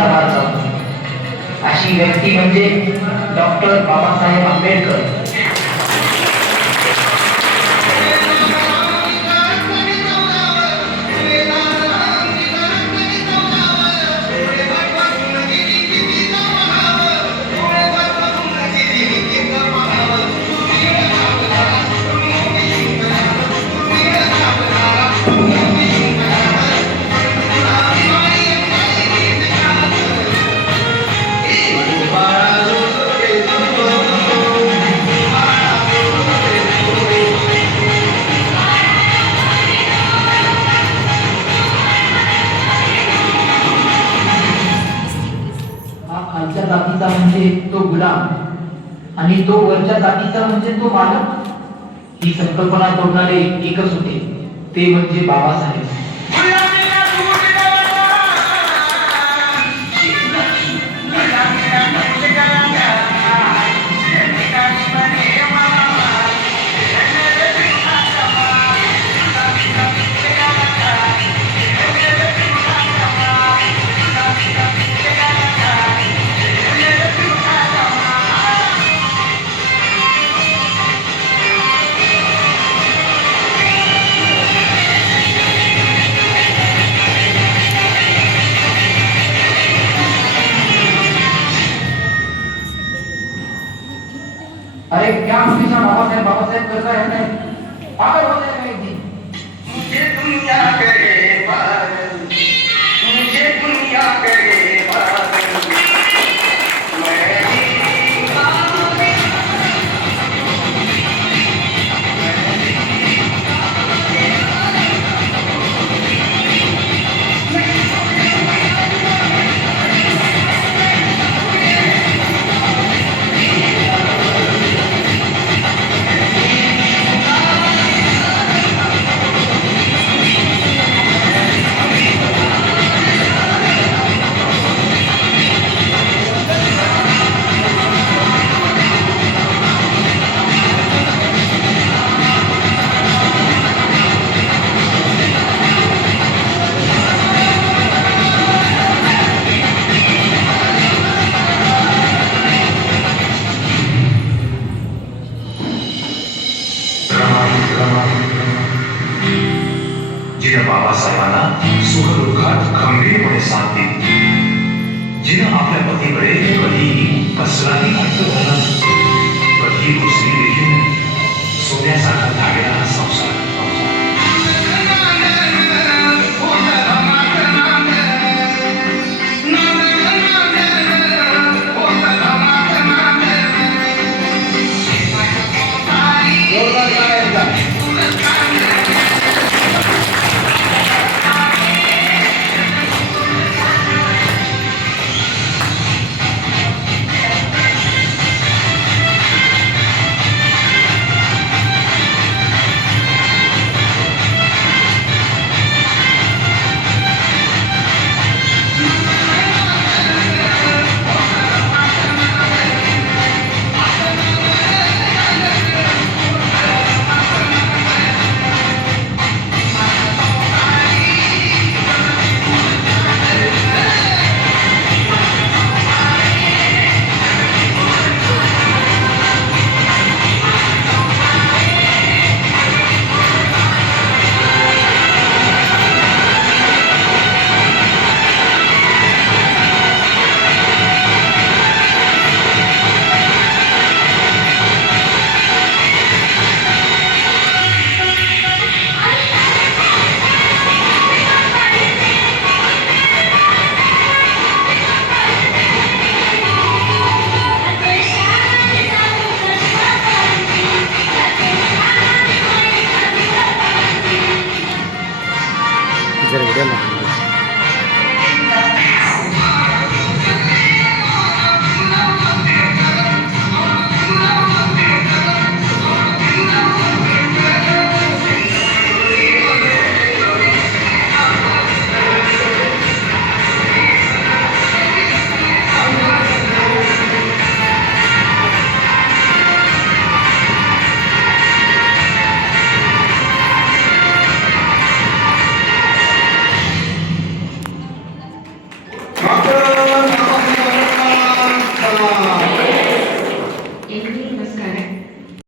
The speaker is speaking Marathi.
आधार जातो. अशी व्यक्ती म्हणजे डॉक्टर बाबासाहेब आंबेडकर. खालच्या जातीचा म्हणजे तो गुलाम आणि तो वरच्या जातीचा म्हणजे तो मालक. ही संकल्पना तोडणारे एकच होते, ते म्हणजे बाबासाहेब. अरे क्या हमेशा बाबासाहेब बाबासाहेब करता रहता है, पागल हो जाएगा एक दिन. मुझे दुनिया करे पागल, मुझे दुनिया करे पागल. जिनं बाबासाहेबांना सुखदुःखात खंबीरपणे साथ दिली, जिनं आपल्या पतीकडे कधीही कसलाही अर्थ झाला, कधी दुसरी देखील सोन्यासारखा धागेला संसार. जरा व्हिडिओ ना. Doctor राम